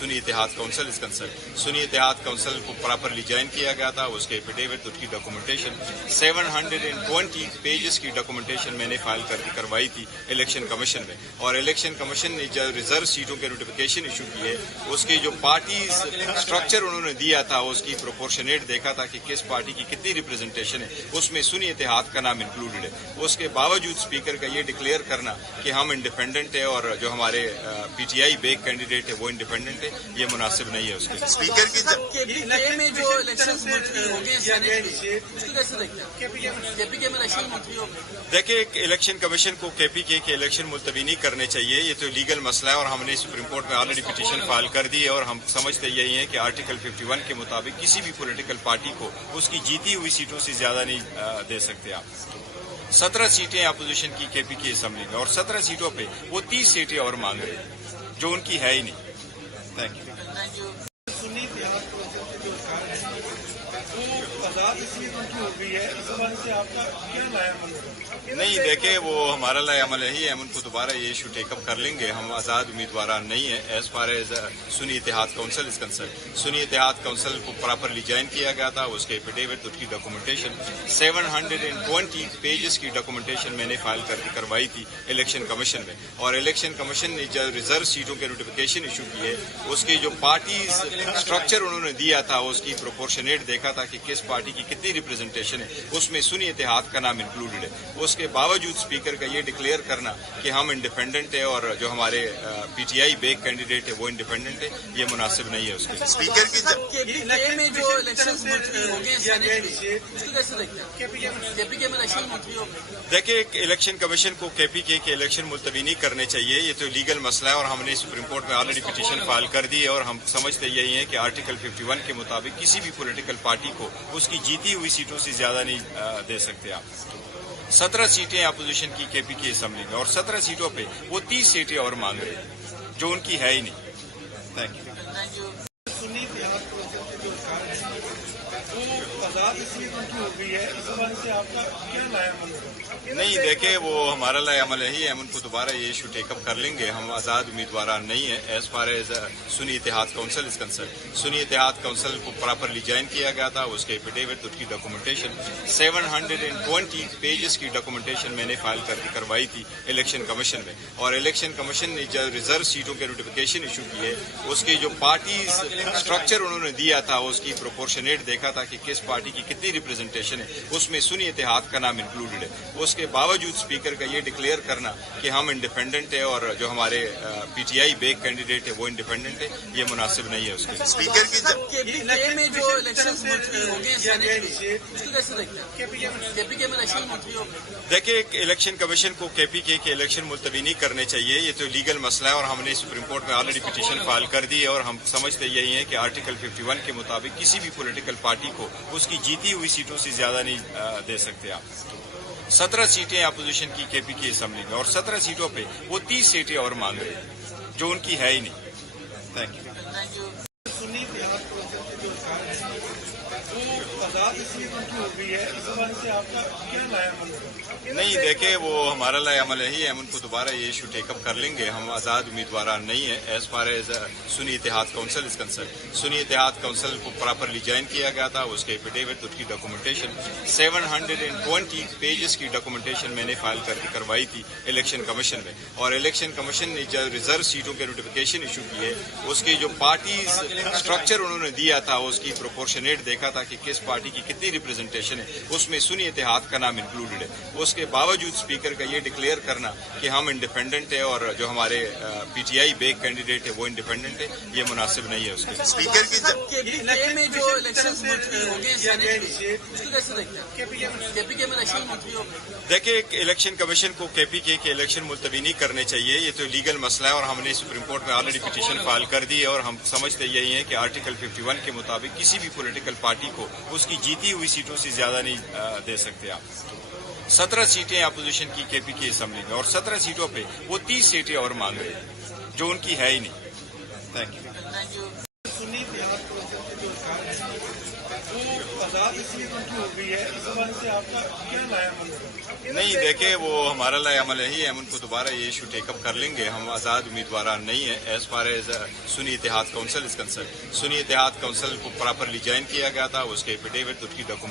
سنی اتحاد council is concern. سنی اتحاد council کو پراپرلی جوائن کیا گیا تھا. اس کے ایفیڈیوٹ، اس کی ڈاکومنٹیشن 720 پیجز کی ڈاکومنٹیشن میں نے فائل کروائی تھی الیکشن کمیشن میں. اور الیکشن کمیشن نے جو ریزرو سیٹوں کے نوٹیفیکیشن ایشو کی ہے، اس کی جو پارٹیز اسٹرکچر انہوں نے دیا تھا، اس کی پروپورشنیٹ دیکھا تھا کہ کس پارٹی کی کتنی ریپرزنٹیشن ہے، اس میں سنی اتحاد کا نام انکلوڈڈ ہے. اس کے باوجود اسپیکر کا یہ ڈکلیئر کرنا کہ ہم انڈیپینڈنٹ ہے اور جو ہمارے P T I back candidate ہے وہ انڈیپینڈنٹ ہے، یہ مناسب نہیں ہے. اس کے اسپیکر کی میں جو الیکشن دیکھیں، الیکشن کمیشن کو کے پی کے الیکشن ملتوی نہیں کرنے چاہیے. یہ تو لیگل مسئلہ ہے اور ہم نے سپریم کورٹ میں آلریڈی پٹیشن فائل کر دی ہے. اور ہم سمجھتے یہی ہیں کہ آرٹیکل 51 کے مطابق کسی بھی پولیٹیکل پارٹی کو اس کی جیتی ہوئی سیٹوں سے زیادہ نہیں دے سکتے آپ. 17 سیٹیں اپوزیشن کی کے پی کی اسمبلی میں، اور 17 سیٹوں پہ وہ 30 سیٹیں اور مانگ رہے ہیں جو ان کی ہے ہی نہیں. Thank you. نہیں، دیکھیں وہ ہمارا لائے عمل ہی ہے. ہم ان کو دوبارہ یہ ایشو ٹیک اپ کر لیں گے. ہم آزاد امیدواران نہیں ہیں ایز فار ایز سنی اتحاد کونسل از کنسرن. سنی اتحاد کونسل کو پراپرلی جوائن کیا گیا تھا. اس کے ایفیڈیوٹ، اس کی ڈاکومنٹیشن 720 پیجز کی ڈاکومنٹیشن میں نے فائل کروائی تھی الیکشن کمیشن میں. اور الیکشن کمیشن نے جو ریزرو سیٹوں کے نوٹیفیکیشن ایشو کی ہے، اس کی جو پارٹیز اسٹرکچر انہوں نے دیا تھا، اس کی پروپورشنیٹ دیکھا تھا کہ کس پارٹی کی کتنی ریپرزنٹیشن ہے، اس میں سنی اتحاد کا نام انکلوڈڈ ہے. اس کے باوجود اسپیکر کا یہ ڈکلیئر کرنا کہ ہم انڈیپینڈنٹ ہے اور جو ہمارے P T I back candidate ہے وہ انڈیپینڈنٹ ہے، یہ مناسب نہیں ہے. اس کے اسپیکر میں جو الیکشن دیکھیں، الیکشن کمیشن کو کے پی کے الیکشن ملتوی نہیں کرنے چاہیے. یہ تو لیگل مسئلہ ہے اور ہم نے سپریم کورٹ میں آلریڈی پٹیشن فائل کر دی ہے. اور ہم سمجھتے یہی ہیں کہ آرٹیکل 51 کے مطابق کسی بھی پولیٹیکل پارٹی کو اس کی جیتی ہوئی سیٹوں سے زیادہ نہیں دے سکتے آپ. 17 سیٹیں اپوزیشن کی کے پی کی اسمبلی میں، اور 17 سیٹوں پہ وہ 30 سیٹیں اور مانگ رہے ہیں جو ان کی ہے ہی نہیں. Thank you. نہیں، دیکھیں وہ ہمارا لائے عمل ہی ہے. ہم ان کو دوبارہ یہ ایشو ٹیک اپ کر لیں گے. ہم آزاد امیدواران نہیں ہیں ایز فار ایز سنی اتحاد کونسل از کنسرن. سنی اتحاد کونسل کو پراپرلی جوائن کیا گیا تھا. اس کے ایفیڈیوٹ، اس کی ڈاکومنٹیشن 720 پیجز کی ڈاکومنٹیشن میں نے فائل کروائی تھی الیکشن کمیشن میں. اور الیکشن کمیشن نے جو ریزرو سیٹوں کے نوٹیفیکیشن ایشو کی ہے، اس کی جو پارٹیز اسٹرکچر انہوں نے دیا تھا، اس کی پروپورشنیٹ دیکھا تھا کہ کس پارٹی کی کتنی ریپرزنٹیشن ہے، اس میں سنی اتحاد کا نام انکلوڈڈ ہے. اس کے باوجود اسپیکر کا یہ ڈکلیئر کرنا کہ ہم انڈیپینڈنٹ ہے اور جو ہمارے P T I back candidate ہے وہ انڈیپینڈنٹ ہے، یہ مناسب نہیں ہے. اس کے اسپیکر میں جو الیکشن دیکھیں، الیکشن کمیشن کو کے پی کے الیکشن ملتوی نہیں کرنے چاہیے. یہ تو لیگل مسئلہ ہے اور ہم نے سپریم کورٹ میں آلریڈی پٹیشن فائل کر دی ہے. اور ہم سمجھتے یہی ہیں کہ آرٹیکل 51 کے مطابق کسی بھی پولیٹیکل پارٹی کو اس کی جیتی ہوئی سیٹوں سے زیادہ نہیں دے سکتے آپ. 17 سیٹیں اپوزیشن کی کے پی کی اسمبلی میں، اور 17 سیٹوں پہ وہ 30 سیٹیں اور مانگ رہے ہیں جو ان کی ہے ہی نہیں. Thank you. نہیں، دیکھیں وہ ہمارا لائے عمل ہی ہے. ہم ان کو دوبارہ یہ ایشو ٹیک اپ کر لیں گے. ہم آزاد امیدواران نہیں ہیں ایز فار ایز سنی اتحاد کونسل از کنسرن. سنی اتحاد کونسل کو پراپرلی جوائن کیا گیا تھا. اس کے ایفیڈیوٹ، اس کی ڈاکومنٹیشن 720 پیجز کی ڈاکومنٹیشن میں نے فائل کروائی تھی الیکشن کمیشن میں. اور الیکشن کمیشن نے جو ریزرو سیٹوں کے نوٹیفیکیشن ایشو کی ہے، اس کی جو پارٹیز اسٹرکچر انہوں نے دیا تھا، اس کی پروپورشنیٹ دیکھا تھا کہ کس پارٹی کی کتنی ریپرزنٹیشن ہے، اس میں سنی اتحاد کا نام انکلوڈڈ ہے. اس کے باوجود اسپیکر کا یہ ڈکلیئر کرنا کہ ہم انڈیپینڈنٹ ہے اور جو ہمارے P T I back candidate ہے وہ انڈیپینڈنٹ ہے، یہ مناسب نہیں ہے. اس کے اسپیکر میں جو الیکشن دیکھیں، الیکشن کمیشن کو کے پی کے الیکشن ملتوی نہیں کرنے چاہیے. یہ تو لیگل مسئلہ ہے اور ہم نے سپریم کورٹ میں آلریڈی پٹیشن فائل کر دی ہے. اور ہم سمجھتے یہی ہیں کہ آرٹیکل 51 کے مطابق کسی بھی پولیٹیکل پارٹی کو اس کی جیتی ہوئی سیٹوں سے زیادہ نہیں دے سکتے آپ. 17 سیٹیں اپوزیشن کی کے پی کی اسمبلی میں، اور 17 سیٹوں پہ وہ 30 سیٹیں اور مانگ رہے ہیں جو ان کی ہے ہی نہیں. Thank you. وہ آزاد اس لیے کیوں ہو گئی ہے، اس حوالے سے آپ کا کیا لایا نہیں دیکھیں وہ ہمارا لائے عمل ہی ہے، ہم ان کو دوبارہ یہ ایشو ٹیک اپ کر لیں گے. ہم آزاد امیدواران نہیں ہیں ایز فار ایز سنی اتحاد کونسل از کنسرن. سنی اتحاد کونسل کو پراپرلی جوائن کیا گیا تھا، اس کے ایفیڈیوٹ اس کی ڈاکومنٹ